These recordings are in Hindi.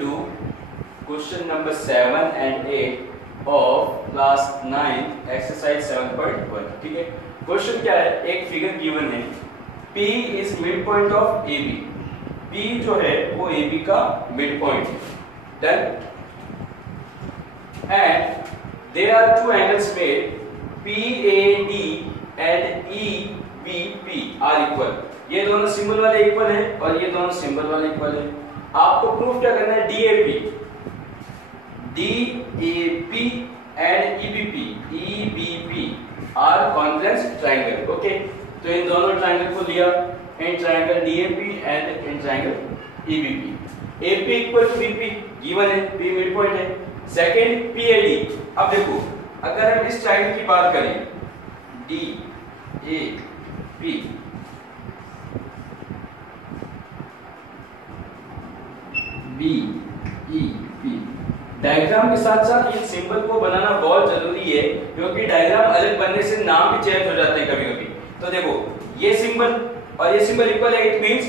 to question number 7 and 8 of class 9 exercise 7.1. ठीक है, क्वेश्चन क्या है, एक फिगर गिवन है, P is mid point of AB. P जो है वो AB का मिड पॉइंट है. Done. And there are two angles made, PAD and EBP are equal. ये दोनों सिंबल वाले इक्वल है और ये दोनों सिंबल वाले इक्वल है. आपको प्रूफ क्या करना है, DAP and EBP are congruent triangle. Okay, तो इन दोनों ट्रायंगल को लिया, in triangle DAP and in triangle EBP. AP equal to BP given है, P मिड पॉइंट है. Second PAD. अब देखो, अगर हम इस ट्रायंगल की बात करें DAP BEP, डायग्राम के साथ साथ इन सिंबल को बनाना बहुत जरूरी है, क्योंकि डायग्राम अलग बनने से नाम भी चेंज हो जाते हैं कभी कभी. तो देखो, ये सिंबल और ये सिंबल इक्वल है, it means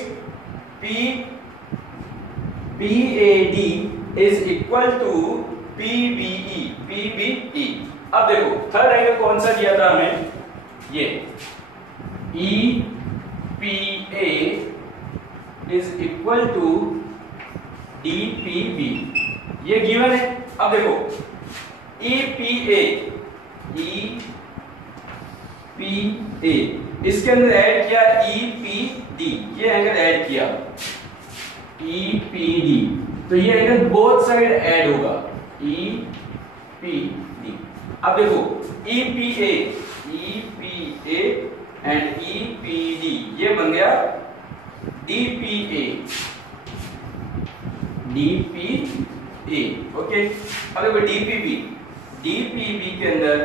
PAD is equal to PBE. अब देखो, थर्ड एंगल कौन सा दिया था हमें, ये EPA is equal to DPB, ये गिवन है. अब देखो, EPA इसके अंदर ऐड किया EPD, ये एंगल ऐड किया EPD, तो ये एंगल बोथ साइड ऐड होगा EPD. अब देखो, EPA एंड EPD ये बन गया DPA. ओके, अब देखो DPB के अंदर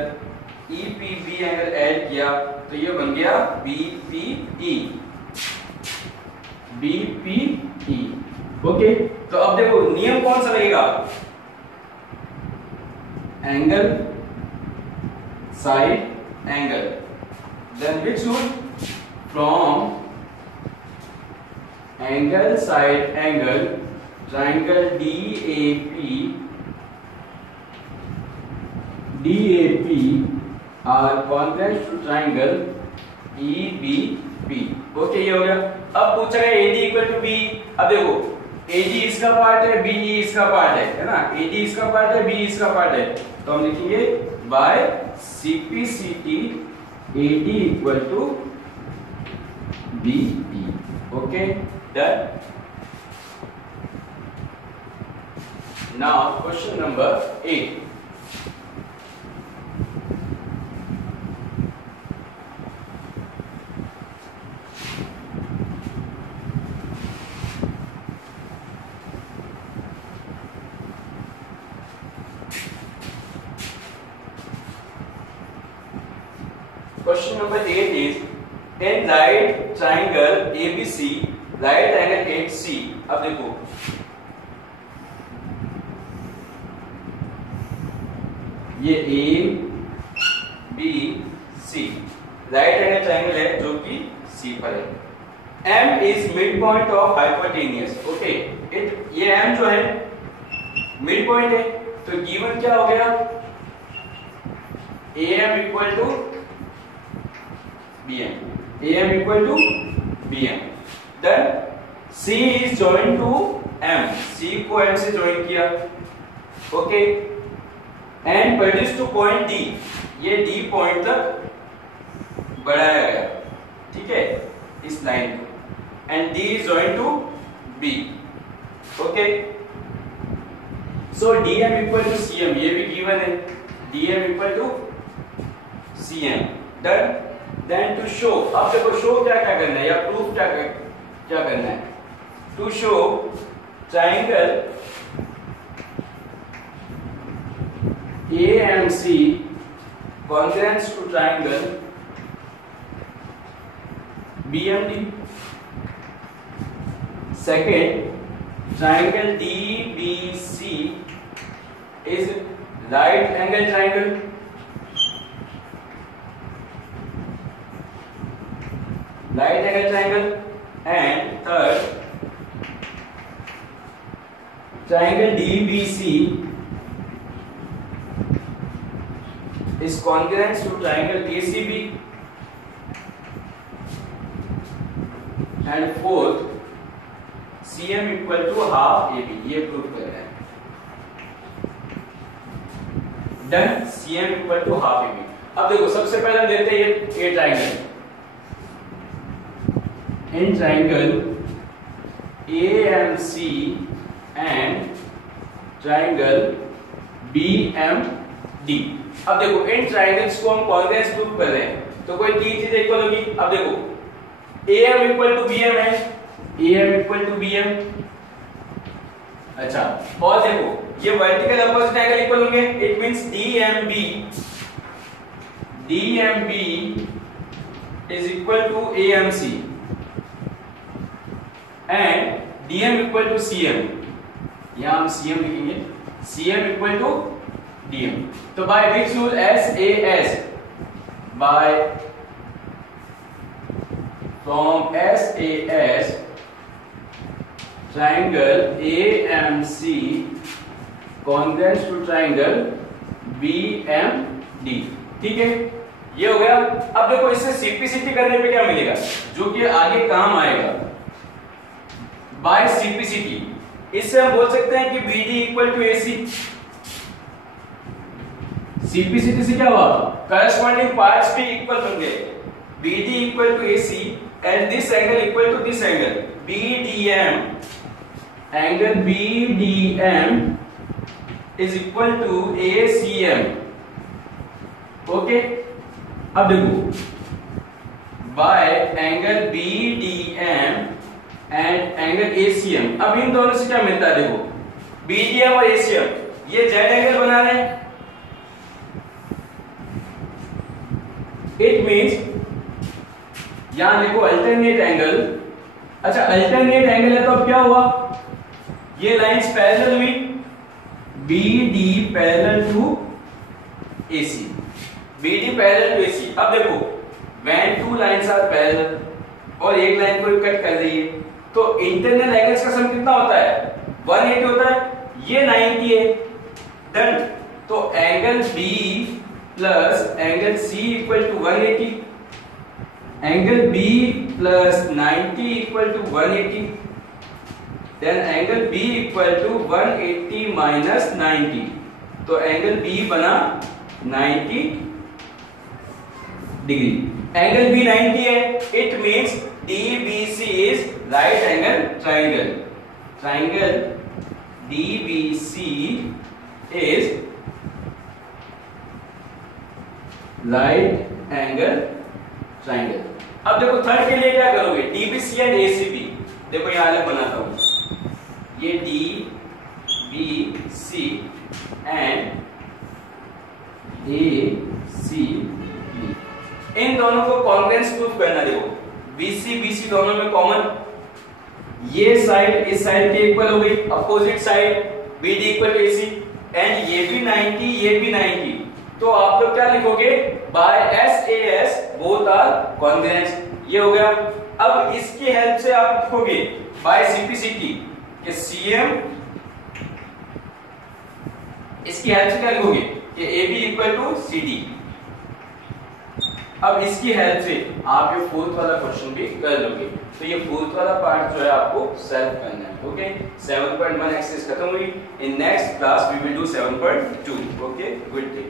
EPB एंगल ऐड किया, तो ये बन गया BPE. ओके, तो अब देखो नियम कौन सा लगेगा, angle side angle, then which rule, from angle side angle triangle DAP are congruent to triangle EBP. Okay, ये हो गया. अब पूछा गया AD इक्वल टू B. अब देखो, AD इसका पार्ट है, BE इसका पार्ट है ना, AD इसका पार्ट है, BE इसका पार्ट है, तो हम लिखेंगे by CPCT AD equal to BE. Okay, done. Now question number 8. Question number 8 is, in right triangle ABC, right angle 8C. अब देखो, ये ABC राइट एंगल ट्रायंगल है जो कि C पर है. M is mid point of hypotenuse. Okay, ये M जो है मिड पॉइंट है, तो गिवन क्या हो गया, AM equal to BM. Then C is joint to M, C को M से जॉइन किया. Okay, and produce to point D, ये D पॉइंट तक बढ़ाया गया, ठीक है, इस लाइन को, and D is joint to B. Okay, so DM equal to CM, ये भी गिवन है, DM equal to CM. Done. Then to show, अब देखो शो क्या क्या करना है, या प्रूफ क्या करना है, to show triangle AMC congruent to triangle BMD. Second, triangle DBC is right angle triangle. Right angle triangle. And third, triangle DBC is congruent to triangle ACB, and fourth CM equal to half AB, ये प्रूव कर रहे हैं। Done, CM equal to half AB। अब देखो सबसे पहले हम देते हैं ये triangle, in triangle AMC and triangle BMD। अब देखो इन ट्राइंगल्स को हम कॉन्ग्रुएंस प्रूव कर रहे हैं, तो कोई तीन चीजें इक्वल होगी। अब देखो AM इक्वल टू BM है, AM इक्वल टू BM। अच्छा, और देखो ये वर्टिकल अपोजिट एंगल इक्वल होंगे, it means DMB is equal to AMC and DM equal to CM। यहां हम CM लिखेंगे, CM equal to DM। तो by which rule SAS, from SAS triangle AMC congruent to triangle BMD। ठीक है, ये हो गया। अब देखो इससे सिंप्लिसिटी करने पे क्या मिलेगा, जो कि आगे काम आएगा। बाय सिंप्लिसिटी इससे हम बोल सकते हैं कि BD equal to AC। Simplicity से क्या हुआ, करस्पॉन्डिंग पार्ट्स भी इक्वल बन गए। BD equal to AC and this angle equal to this angle BDM, angle BDM is equal to ACM। Okay, अब देखो by angle BDM and angle ACM, अब इन दोनों से क्या मिलता है, देखो BDM और ACM ये जेड एंगल बना रहे हैं। इट मींस यहां देखो अल्टरनेट एंगल। अच्छा, अल्टरनेट एंगल है तो अब क्या हुआ, ये लाइंस पैरेलल हुई, BD parallel to AC, BD parallel to AC। अब देखो when two lines are parallel और एक लाइन को कट कर रही है, तो इंटरनल एंगल्स का सम कितना होता है, 180 होता है, ये 90 है। डन, तो angle B plus angle C equal to 180, angle B plus 90 equal to 180, then angle B equal to 180 minus 90, तो एंगल B बना 90 डिग्री। एंगल B 90 है, it means DBC is right angle triangle. Triangle DBC is right angle triangle. अब देखो थर्ड के लिए क्या करोगे, DBC एंड ACB। देखो यहां अलग बनाता हूं, ये DBC एंड ACB, इन दोनों को कॉन्ग्रुएंस प्रूफ करना। देखो BC BC दोनों में कॉमन, ये साइड इस साइड के इक्वल हो गई, opposite side BD equal to AC, and ये भी 90 ये भी 90, तो आप लोग क्या लिखोगे, by SAS both are congruent. ये हो गया। अब इसकी हेल्प से आप लिखोगे बाय सिंप्लिसिटी कि CM, इसकी हेल्प से क्या लिखोगे कि AB इक्वल टू CD। अब इसकी हेल्प से आप ये फोर्थ वाला क्वेश्चन भी कर लोगे। तो ये फोर्थ वाला पार्ट जो है आपको सॉल्व करना है। ओके, 7.1 एक्सरसाइज खत्म हुई। In next class we will do 7.2। Okay, good day.